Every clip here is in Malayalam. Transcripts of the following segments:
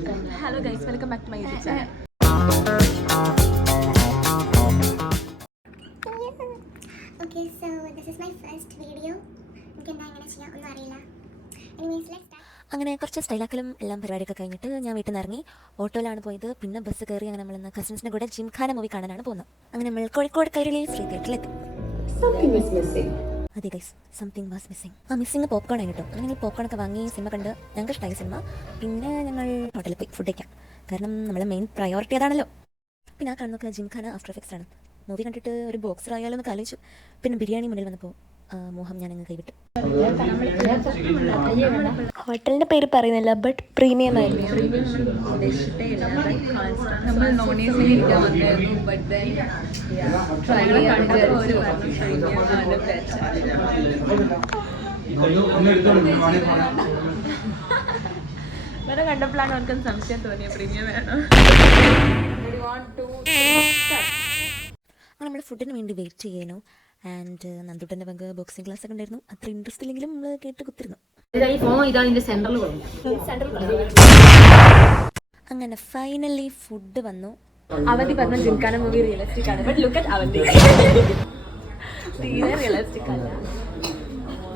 Hello guys, welcome back to my YouTube channel. Okay, so this is my first video. എനിക്കെന്താ എങ്ങനെ ചെയ്യാം ഒന്നും അറിയില്ല. Anyways, let's start. അങ്ങനെ കുറച്ച് സ്റ്റൈലാക്കലും എല്ലാം പരിപാടിയൊക്കെ കഴിഞ്ഞിട്ട് ഞാൻ വീട്ടിൽ നിന്ന് ഇറങ്ങി. ഓട്ടോയിലാണ് പോയത്. പിന്നെ ബസ് കയറി അങ്ങനെ നമ്മളിന്ന് കസിൻസിൻ്റെ കൂടെ ജിംഖാന മൂവി കാണാനാണ് പോകുന്നത്. അങ്ങനെ നമ്മൾ കോഴിക്കോട് കൈരളി ശ്രീ തിയേറ്ററിലെത്തി. അതെ guys, something was missing. Missing popcorn ആയിരുന്നു. അങ്ങനെ ഞങ്ങൾ പോപ്കോണൊക്കെ വാങ്ങി സിനിമ കണ്ട് ഞങ്ങൾക്ക് ഇഷ്ടമായി സിനിമ. പിന്നെ ഞങ്ങൾ ഹോട്ടലിൽ പോയി ഫുഡ് കഴിക്കാം. കാരണം നമ്മളെ മെയിൻ പ്രയോറിറ്റി അതാണല്ലോ. പിന്നെ ആ കാണുന്നൊക്കെ ജിംഖാന ആഫ്റ്റർ എഫക്ട്സ് ആണ്. മൂവി കണ്ടിട്ട് ഒരു ബോക്സർ ആയാലോ എന്ന് ആലോചിച്ചു. പിന്നെ ബിരിയാണി മുന്നിൽ വന്നപ്പോൾ മോഹം ഞാനങ്ങ് കൈവിട്ടു. ഹോട്ടലിൻ്റെ പേര് പറയുന്നില്ല, ബട്ട് പ്രീമിയം ആയിരുന്നു. വേറെ കണ്ടപ്പോഴാണ് അവർക്ക് സംശയം തോന്നിയ പ്രീമിയം വേണം. നമ്മൾ ഫുഡിന് വേണ്ടി വെയിറ്റ് ചെയ്യുന്നു. ആൻഡ് നന്ദുട്ടൻ്റെ പങ്ക് ബോക്സിംഗ് ക്ലാസ് ഒക്കെ ഉണ്ടായിരുന്നു. അത്ര ഇൻട്രസ്റ്റ് ഇല്ലെങ്കിലും നമ്മൾ കേട്ട് കുത്തിരുന്നു. അങ്ങനെ ഫൈനലി ഫുഡ് വന്നു. അവധി പറഞ്ഞ ജിംഖാന മൂവി റിയലിസ്റ്റിക് ആണ്. ബട്ട് ലുക്ക് അറ്റ് അവധി, തീരെ റിയലിസ്റ്റിക്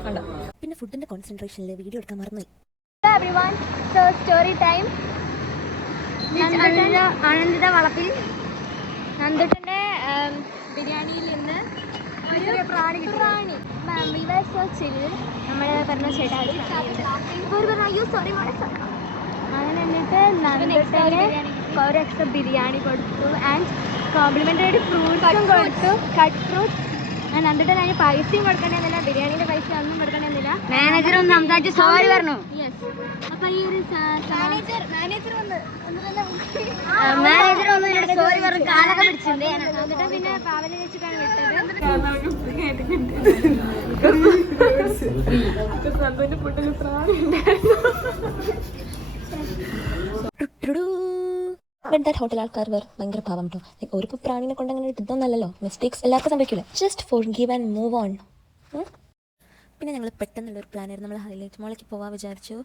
അല്ല. പിന്നെ ഫുഡിൻ്റെ കോൺസെൻട്രേഷനിൽ വീഡിയോ എടുക്കാൻ മറന്നുപോയി. Hello everyone, so story time. Anandita വളപ്പിൽ നന്ദുട്ടൻ്റെ ബിരിയാണിയിൽ നിന്ന് ഒരു പ്രാണി നമ്മൾ പറഞ്ഞ ചേട്ടാ അങ്ങനെ എന്നിട്ട് നന്ദുട്ടന് ഒരു എക്സ്ട്രാ ബിരിയാണി കൊടുത്തു ആൻഡ് കോംപ്ലിമെൻ്ററി ഫ്രൂട്ട്സും കൊടുത്തു, കട്ട് ഫ്രൂട്ട്സ്. നന്ദുട്ടൻ അതിന് പൈസയും കൊടുക്കണമെന്നില്ല, ബിരിയാണിയുടെ പൈസ ഒന്നും കൊടുക്കണമെന്നില്ല. മാനേജർ ഒന്ന് സംസാരിച്ച് സോറി പറഞ്ഞു. യെസ്, അപ്പൊ ഈ ഒരു മാനേജർ ഒന്ന് സോറി പറഞ്ഞു കാലൊക്കെ പിടിച്ചിട്ടുണ്ട്. എന്നിട്ട് പിന്നെ പാവനെ വെച്ചിട്ടാണ് വിട്ടത്. ഹോട്ടൽ ആൾക്കാർ ഭയങ്കര പാവം കേട്ടോ. ഒരു പ്രാണിനെ കൊണ്ട് അങ്ങനെ ഇതൊന്നല്ലല്ലോ. മിസ്റ്റേക്സ് എല്ലാവർക്കും സംഭവിക്കില്ല. Just forgive and move on. പിന്നെ ഞങ്ങൾ പെട്ടെന്നുള്ളൊരു പ്ലാനായിരുന്നു. നമ്മൾ ഹൈലൈറ്റ് മോളിലേക്ക് പോകാൻ വിചാരിച്ചു.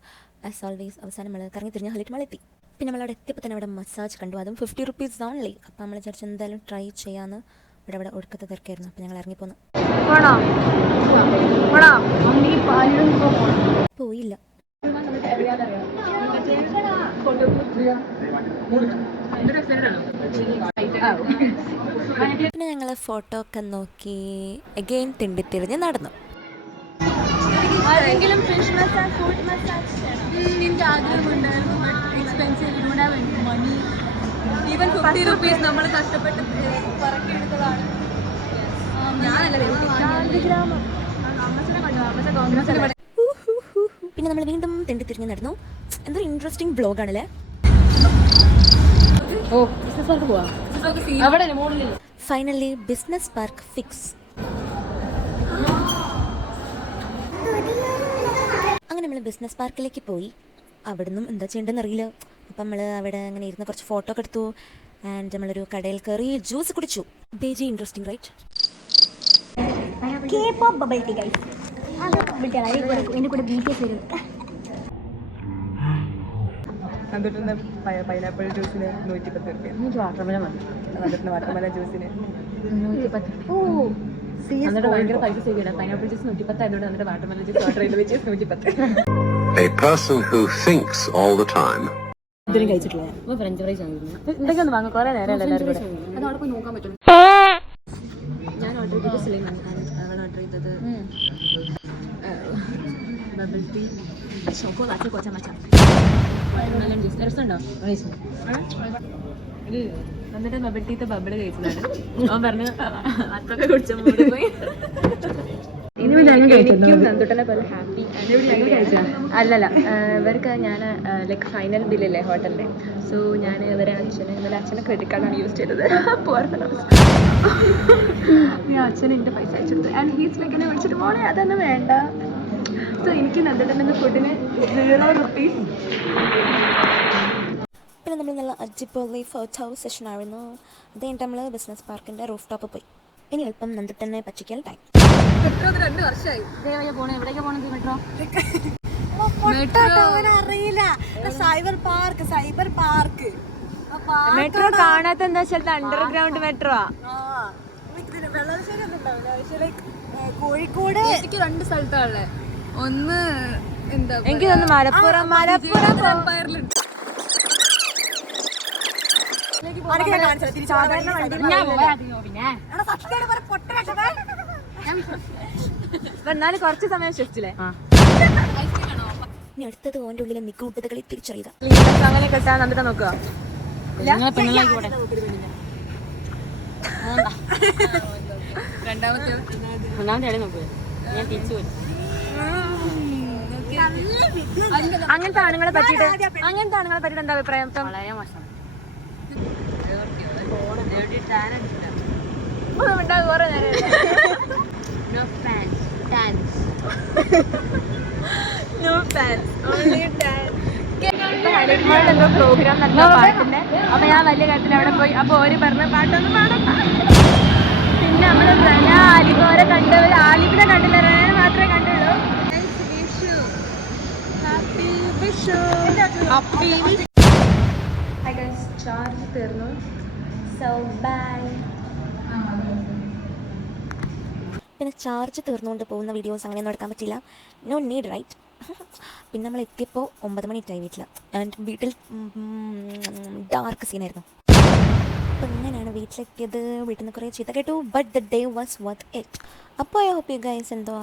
ആസ് ഓൾവേസ് അവസാനം നമ്മൾ കറങ്ങി തിരിഞ്ഞ് ഹൈലൈറ്റ് മോളെത്തി. പിന്നെ നമ്മളവിടെ എത്തിയപ്പോൾ തന്നെ അവിടെ മസാജ് കണ്ടു. അതും 50 rupees ഓൺലി. അപ്പോൾ നമ്മൾ വിചാരിച്ചു എന്തായാലും ട്രൈ ചെയ്യാമെന്ന്. ഇവിടെ ഒടുക്കത്തെ തിരക്കായിരുന്നു. അപ്പോൾ ഞങ്ങൾ ഇറങ്ങിപ്പോന്നു. പോയില്ല. പിന്നെ ഞങ്ങൾ ഫോട്ടോ ഒക്കെ നോക്കി അഗെയിൻ തിണ്ടിത്തിരിഞ്ഞ് നടന്നു. ആരെങ്കിലും ഫിഷ് മസാജ്, ഫുഡ് മസാജ് എനിക്ക് ആഗ്രഹമുണ്ടായിരുന്നു. But expensive, you don't have money. Even 50 rupees നമ്മൾ കഷ്ടപ്പെട്ട് പറക്കിയെടുത്തതാണ്. പിന്നെ നമ്മൾ വീണ്ടും തിണ്ടിത്തിരിഞ്ഞ് നടന്നു. എന്തൊരു ഇൻട്രസ്റ്റിംഗ് ബ്ലോഗാണല്ലേ. Finally business park fix. അങ്ങനെ നമ്മൾ ബിസിനസ് പാർക്കിലേക്ക് പോയി. അവിടെ നിന്നും എന്താ ചെയ്യേണ്ടതെന്ന് അറിയില്ല. അപ്പം നമ്മൾ അവിടെ അങ്ങനെ ഇരുന്ന് കുറച്ച് ഫോട്ടോ ഒക്കെ എടുത്തു. ആൻഡ് നമ്മളൊരു കടയിൽ കയറി ജ്യൂസ് കുടിച്ചു. Very interesting right. നന്ദുട്ടൻ്റെ പൈനാപ്പിൾ ജ്യൂസിന് 110 രൂപ. വാട്ടർമെലൻ ജ്യൂസിന് 110. ഭയങ്കര പൈസ ചെയ്യണം. പൈനാപ്പിൾ ജ്യൂസ് 110 ആയതുകൊണ്ട് നമ്മുടെ വാട്ടർമെലൻ ജ്യൂസ് ഓർഡർ ചെയ്ത് വെച്ച് 110. A person who thinks all the time. ഇതിനും കഴിച്ചിട്ടില്ല. ഫ്രഞ്ച് ഫ്രൈസ് എന്തൊക്കെ ഒന്ന് വാങ്ങും. കുറേ നേരം എല്ലാവരും കൂടെ അത് അവിടെ പോയി നോക്കാൻ പറ്റും. ഞാൻ ഓർഡർ ചെയ്തത് സിലിമാണ്. അവൾ ഓർഡർ ചെയ്തത് ബബിൾ ടീ, ചോക്കോലാറ്റ്, കൊച്ചമച്ച, വാട്ടർമെലൻ ജ്യൂസ്. രസമുണ്ടോ? എന്നിട്ട് ബബിൾ ടീത്തെ ബബിൾ കഴിച്ചതാണ്. അവൻ പറഞ്ഞു അതൊക്കെ കുടിച്ച മൂടി പോയി. എനിക്കും നന്ദുട്ടനെ പോലെ ഹാപ്പി. അല്ലല്ല, ഇവർക്ക് ഞാൻ ലൈക്ക് ഫൈനൽ ബില്ലല്ലേ ഹോട്ടലിൻ്റെ. സോ ഞാൻ ഇവരെ അച്ഛനെ ക്രെഡിറ്റ് കാർഡാണ് യൂസ് ചെയ്തത്. Poor finance. അച്ഛൻ എൻ്റെ പൈസ അയച്ചെടുത്തു. ആൻഡ് ഹീസ് ലൈക്ക് എന്നെ വിളിച്ചിട്ട് മോളെ അതൊന്നും വേണ്ട. സോ എനിക്ക് നന്ദുട്ടൻ്റെ ഫുഡിന് 0 rupees. പിന്നെ നമ്മൾ നല്ല അടിപൊളി ഫോട്ടോ സെഷൻ ആയിരുന്നു. അത് കഴിഞ്ഞിട്ട് നമ്മൾ ബിസിനസ് പാർക്കിൻ്റെ റൂഫ് ടോപ്പ് പോയി. ഇനി എളുപ്പം നന്ദുട്ടനെ പറ്റിക്കൽ ടൈം. മെട്രോ 2 വർഷമായി. എവിടേക്കാ പോണത്? മെട്രോ അറിയില്ല. മെട്രോ കാണാത്ത എന്താ വെച്ചാൽ അണ്ടർഗ്രൗണ്ട് മെട്രോ കോഴിക്കോട് എനിക്ക് 2 സ്ഥലത്താണല്ലേ. ഒന്ന് എന്താ എനിക്ക് തോന്നുന്നു മലപ്പുറം എന്നാലും കുറച്ച് സമയം വിശ്വസിച്ചില്ലേ. ഇനി അടുത്തത് ഓൻ്റെ ഉള്ളിലെ നിഗൂഢതകളെ തിരിച്ചറിയുക. അങ്ങനെ കെട്ടാൻ എന്നിട്ട് നോക്കുക. അങ്ങനത്തെ ആണുങ്ങളെ പറ്റിയിട്ട് എന്താ അഭിപ്രായം? എന്തോ പ്രോഗ്രാം നടന്ന പാട്ടിന്റെ. അപ്പൊ ഞാൻ വലിയ കാര്യത്തിൽ അവിടെ പോയി. അപ്പൊ ഓര് പറഞ്ഞ പാട്ടൊന്നും പാടാം. പിന്നെ നമ്മള് ആലിപ്പോരെ കണ്ടവര് ആലിപ്പിനെ കണ്ടില്ല, റേനെ മാത്രമേ കണ്ടുള്ളൂ. ചാർജ് തീർന്നു. So bye. പിന്നെ ചാർജ് തീർന്നുകൊണ്ട് പോകുന്ന വീഡിയോസ് അങ്ങനെയൊന്നും എടുക്കാൻ പറ്റില്ല. No need right. പിന്നെ നമ്മൾ എത്തിയപ്പോൾ 9 മണിയായി വീട്ടിൽ. ആൻഡ് വീട്ടിൽ ഡാർക്ക് സീനായിരുന്നു. അപ്പോൾ ഇങ്ങനെയാണ് വീട്ടിലെത്തിയത്. വീട്ടിൽ നിന്ന് കുറേ ചീത്ത കേട്ടു. But the day was worth it. അപ്പോൾ ഐ ഹോപ്പ് യു ഗൈസ് എന്തോ